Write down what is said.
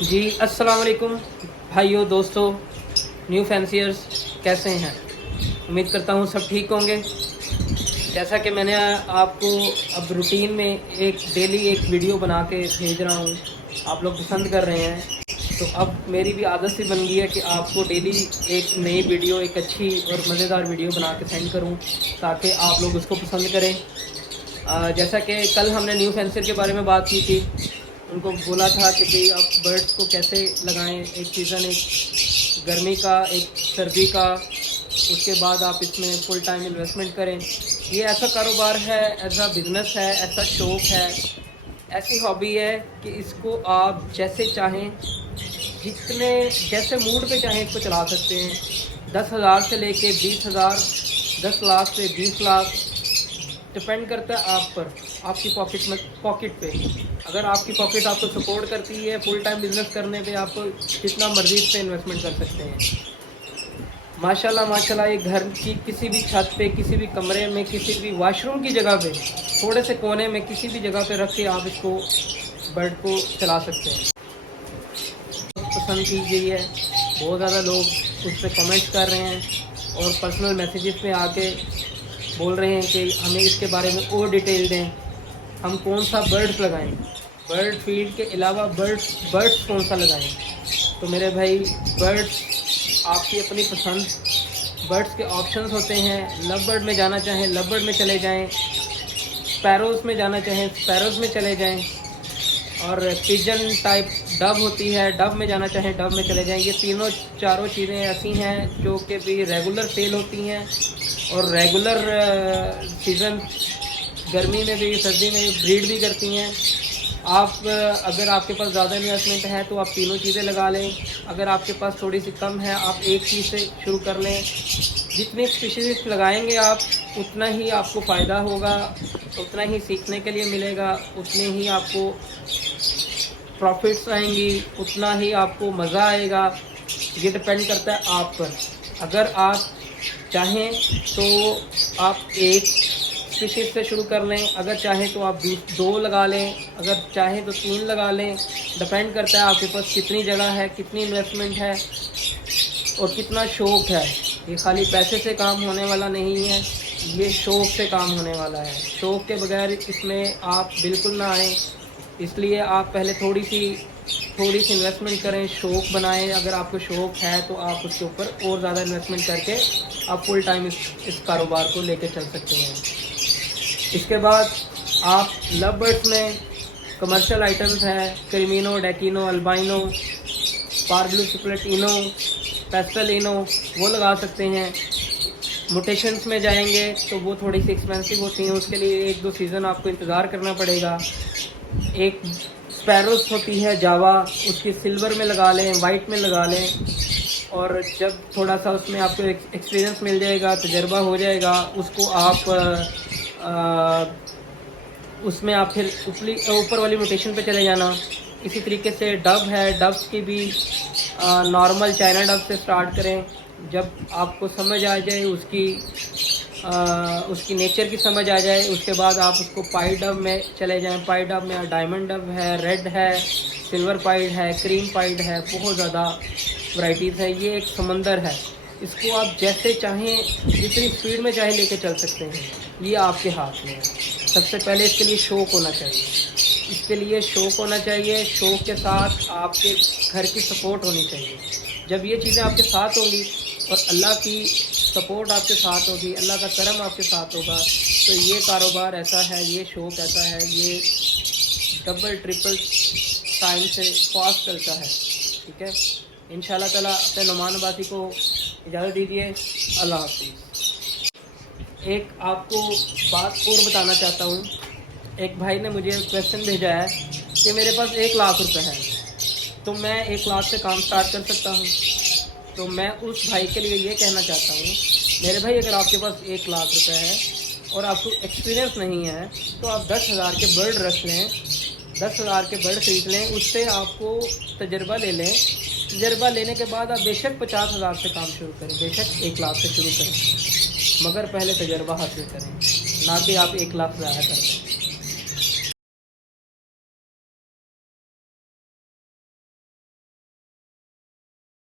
جی السلام علیکم بھائیوں دوستوں، نیو فینسیئرز کیسے ہیں؟ امید کرتا ہوں سب ٹھیک ہوں گے۔ جیسا کہ میں نے آپ کو اب روٹین میں ایک ڈیلی ایک ویڈیو بنا کے بھیج رہا ہوں، آپ لوگ پسند کر رہے ہیں، تو اب میری بھی عادت سی بن گئی ہے کہ آپ کو ڈیلی ایک نئی ویڈیو، ایک اچھی اور مزیدار ویڈیو بنا کے سینڈ کروں تاکہ آپ لوگ اس کو پسند کریں۔ جیسا کہ کل ہم نے نیو فینسر کے بارے میں بات کی تھی، ان کو بولا تھا کہ بھئی آپ برڈس کو کیسے لگائیں، ایک سیزن، ایک گرمی کا، ایک سردی کا، اس کے بعد آپ اس میں فل ٹائم انویسٹمنٹ کریں۔ یہ ایسا کاروبار ہے، ایسا بزنس ہے، ایسا شوق ہے، ایسی ہابی ہے کہ اس کو آپ جیسے چاہیں، جیسے موڈ پہ چاہیں اس کو چلا سکتے ہیں۔ 10,000 سے لے کے 20,000، 10 لاکھ سے 20 لاکھ، ڈپینڈ کرتا ہے آپ پر، آپ کی پاکٹ پہ۔ اگر آپ کی پاکٹ آپ کو سپورٹ کرتی ہے فل ٹائم بزنس کرنے پہ، آپ کو جتنا مرضی اس پہ انویسٹمنٹ کر سکتے ہیں۔ ماشاءاللہ ماشاءاللہ، ایک گھر کی کسی بھی چھت پہ، کسی بھی کمرے میں، کسی بھی واش روم کی جگہ پہ، تھوڑے سے کونے میں کسی بھی جگہ پہ رکھ کے آپ اس کو برڈ کو چلا سکتے ہیں۔ پسند کی گئی ہے، بہت زیادہ لوگ اس پہ کمنٹس کر رہے ہیں اور پرسنل میسیجز پہ آ کے بول رہے ہیں کہ ہمیں اس کے بارے میں اور ڈیٹیل دیں، ہم کون سا برڈس لگائیں، برڈ فیڈ کے علاوہ برڈس کون سا لگائیں۔ تو میرے بھائی، برڈس آپ کی اپنی پسند، برڈس کے آپشنز ہوتے ہیں۔ لو برڈ میں جانا چاہیں لو برڈ میں چلے جائیں، اسپیروز میں جانا چاہیں اسپیروز میں چلے جائیں، اور پیجن ٹائپ ڈو ہوتی ہے، ڈو میں جانا چاہیں ڈو میں چلے جائیں۔ یہ چاروں چیزیں ایسی ہیں جو کہ بھی ریگولر سیل ہوتی ہیں اور ریگولر سیزن، گرمی میں بھی سردی میں بھی بریڈ بھی کرتی ہیں۔ آپ اگر آپ کے پاس زیادہ انویسٹمنٹ ہے تو آپ تینوں چیزیں لگا لیں، اگر آپ کے پاس تھوڑی سی کم ہے آپ ایک چیز سے شروع کر لیں۔ جتنی اسپیشیز لگائیں گے آپ، اتنا ہی آپ کو فائدہ ہوگا، اتنا ہی سیکھنے کے لیے ملے گا، اتنے ہی آپ کو پروفٹس آئیں گی، اتنا ہی آپ کو مزہ آئے گا۔ یہ ڈپینڈ کرتا ہے آپ پر۔ اگر آپ چاہیں تو آپ ایک اسپیشیز سے شروع کر لیں، اگر چاہیں تو آپ 2 لگا لیں، اگر چاہیں تو 3 لگا لیں۔ ڈپینڈ کرتا ہے آپ کے پاس کتنی جگہ ہے، کتنی انویسٹمنٹ ہے اور کتنا شوق ہے۔ یہ خالی پیسے سے کام ہونے والا نہیں ہے، یہ شوق سے کام ہونے والا ہے۔ شوق کے بغیر اس میں آپ بالکل نہ آئیں، اس لیے آپ پہلے تھوڑی سی انویسٹمنٹ کریں، شوق بنائیں۔ اگر آپ کو شوق ہے تو آپ اس کے اوپر اور زیادہ انویسٹمنٹ کر کے آپ فل ٹائم اس کاروبار کو لے کے چل سکتے ہیں۔ اس کے بعد آپ لو برڈس میں کمرشل آئٹمز ہیں، کریمینو، ڈیکینو، البائنو، پاربلو سپلٹینو، پیسٹلینو، وہ لگا سکتے ہیں۔ موٹیشنس میں جائیں گے تو وہ تھوڑی سی ایکسپینسو ہوتی ہیں، اس کے لیے 1-2 سیزن آپ کو انتظار کرنا پڑے گا۔ ایک اسپیروز ہوتی ہے جاوا، اس کی سلور میں لگا لیں، وائٹ میں لگا لیں، اور جب تھوڑا سا اس میں آپ کو ایکسپیرینس مل جائے گا، تجربہ ہو جائے گا، اس کو آپ اس میں آپ پھر اوپر والی موٹیشن پہ چلے جانا۔ اسی طریقے سے ڈو ہے، ڈوز کی بھی نارمل چائنا ڈو سے سٹارٹ کریں۔ جب آپ کو سمجھ آ جائے اس کی نیچر کی سمجھ آ جائے، اس کے بعد آپ اس کو پائی ڈو میں چلے جائیں۔ پائی ڈو میں ڈائمنڈ ڈو ہے، ریڈ ہے، سلور پائڈ ہے، کریم پائڈ ہے، بہت زیادہ ورائٹیز ہے۔ یہ ایک سمندر ہے، اس کو آپ جیسے چاہیں، جتنی اسپیڈ میں چاہیں لے کے چل سکتے ہیں، یہ آپ کے ہاتھ میں ہے۔ سب سے پہلے اس کے لیے شوق ہونا چاہیے، اس کے لیے شوق ہونا چاہیے، شوق کے ساتھ آپ کے گھر کی سپورٹ ہونی چاہیے۔ جب یہ چیزیں آپ کے ساتھ ہوں گی اور اللہ کی سپورٹ آپ کے ساتھ ہوگی، اللہ کا کرم آپ کے ساتھ ہوگا، تو یہ کاروبار ایسا ہے، یہ شوق ایسا ہے، یہ ڈبل ٹرپل ٹائم سے فاسٹ چلتا ہے۔ ٹھیک ہے، انشاءاللہ تعالیٰ اپنے نعمان باتی کو اجازت دیجیے۔ اللہ حافظ۔ ایک آپ کو بات اور بتانا چاہتا ہوں، ایک بھائی نے مجھے کویشچن بھیجا ہے کہ میرے پاس 1 لاکھ روپے ہے، تو میں 1 لاکھ سے کام سٹارٹ کر سکتا ہوں؟ تو میں اس بھائی کے لیے یہ کہنا چاہتا ہوں، میرے بھائی اگر آپ کے پاس 1 لاکھ روپے ہے اور آپ کو ایکسپیرینس نہیں ہے تو آپ 10,000 کے برڈ رکھ لیں، 10,000 کے برڈ خرید لیں، اس سے آپ کو تجربہ لے لیں۔ تجربہ لینے کے بعد آپ بے شک 50,000 سے کام شروع کریں، بے شک 1 لاکھ سے شروع کریں، مگر پہلے تجربہ حاصل کریں، نہ کہ آپ 1 لاکھ ضائع کریں۔